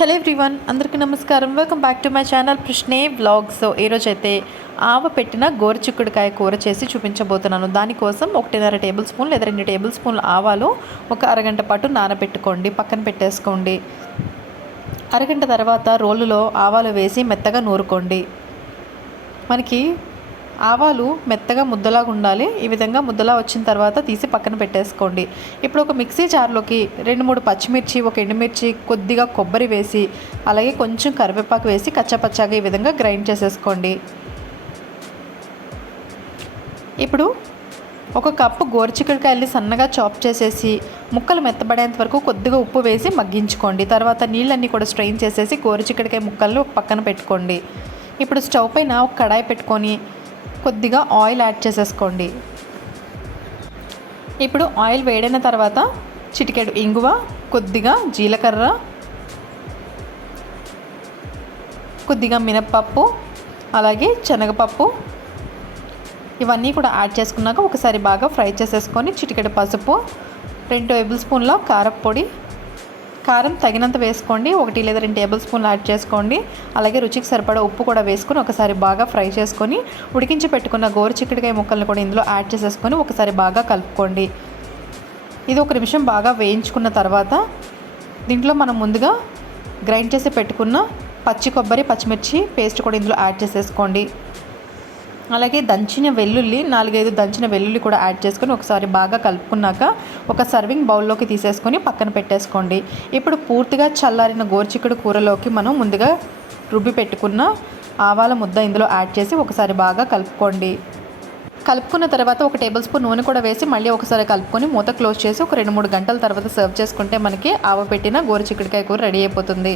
Hello everyone అందరికీ నమస్కారం. Welcome back to my channel Krishne vlogs so ఈరోజు అయితే ఆవ పెట్టిన గోరుచిక్కుడుకాయ కూర చేసి చూపించబోతున్నాను. దానికోసం ఒకటిన్నర టేబుల్ స్పూన్ లేదా రెండు టేబుల్ స్పూన్లు ఆవాలు ఒక అరగంట పాటు నానబెట్టుకోండి పక్కన పెట్టేసుకోండి. అరగంట తర్వాత రోలులో ఆవాలు వేసి మెత్తగా నూరుకోండి. మనకి ఆవాలు మెత్తగా ముద్దలాగా ఉండాలి. ఈ విధంగా ముద్దలా వచ్చిన తర్వాత తీసి పక్కన పెట్టేసుకోండి. ఇప్పుడు ఒక మిక్సీ జార్లోకి రెండు మూడు పచ్చిమిర్చి ఒక ఎండుమిర్చి కొద్దిగా కొబ్బరి వేసి అలాగే కొంచెం కరివేపాకు వేసి కచ్చాపచ్చాగా ఈ విధంగా గ్రైండ్ చేసేసుకోండి. ఇప్పుడు ఒక కప్పు గోరుచిక్కుడుకాయల్ని సన్నగా చాప్ చేసేసి ముక్కలు మెత్తబడేంత వరకు కొద్దిగా ఉప్పు వేసి మగ్గించుకోండి. తర్వాత నీళ్ళన్నీ కూడా స్ట్రెయిన్ చేసేసి గోరుచిక్కుడుకాయ ముక్కలను ఒక పక్కన పెట్టుకోండి. ఇప్పుడు స్టవ్ పైన ఒక కడాయి పెట్టుకొని కొద్దిగా ఆయిల్ యాడ్ చేసేసుకోండి. ఇప్పుడు ఆయిల్ వేడైన తర్వాత చిటికెడు ఇంగువ కొద్దిగా జీలకర్ర కొద్దిగా మినప్పప్పు అలాగే శనగపప్పు ఇవన్నీ కూడా యాడ్ చేసుకున్నాక ఒకసారి బాగా ఫ్రై చేసేసుకొని చిటికెడు పసుపు రెండు టేబుల్ స్పూన్ల కారప్పొడి కారం తగినంత వేసుకోండి. ఒకటి లేదా రెండు టేబుల్ స్పూన్లు యాడ్ చేసుకోండి. అలాగే రుచికి సరిపడా ఉప్పు కూడా వేసుకొని ఒకసారి బాగా ఫ్రై చేసుకొని ఉడికించి పెట్టుకున్న గోరు చిక్కుడుకాయ ముక్కలను కూడా ఇందులో యాడ్ చేసేసుకొని ఒకసారి బాగా కలుపుకోండి. ఇది ఒక నిమిషం బాగా వేయించుకున్న తర్వాత దీంట్లో మనం ముందుగా గ్రైండ్ చేసి పెట్టుకున్న పచ్చి కొబ్బరి పచ్చిమిర్చి పేస్ట్ కూడా ఇందులో యాడ్ చేసేసుకోండి. అలాగే దంచిన వెల్లుల్లి నాలుగైదు దంచిన వెల్లుల్లి కూడా యాడ్ చేసుకొని ఒకసారి బాగా కలుపుకున్నాక ఒక సర్వింగ్ బౌల్లోకి తీసేసుకొని పక్కన పెట్టేసుకోండి. ఇప్పుడు పూర్తిగా చల్లారిన గోరుచిక్కుడు కూరలోకి మనం ముందుగా రుబ్బి పెట్టుకున్న ఆవాల ముద్ద ఇందులో యాడ్ చేసి ఒకసారి బాగా కలుపుకోండి. కలుపుకున్న తర్వాత ఒక టేబుల్ స్పూన్ నూనె కూడా వేసి మళ్ళీ ఒకసారి కలుపుకొని మూత క్లోజ్ చేసి ఒక రెండు మూడు గంటల తర్వాత సర్వ్ చేసుకుంటే మనకి ఆవ పెట్టిన గోరుచిక్కుడుకాయ కూర రెడీ అయిపోతుంది.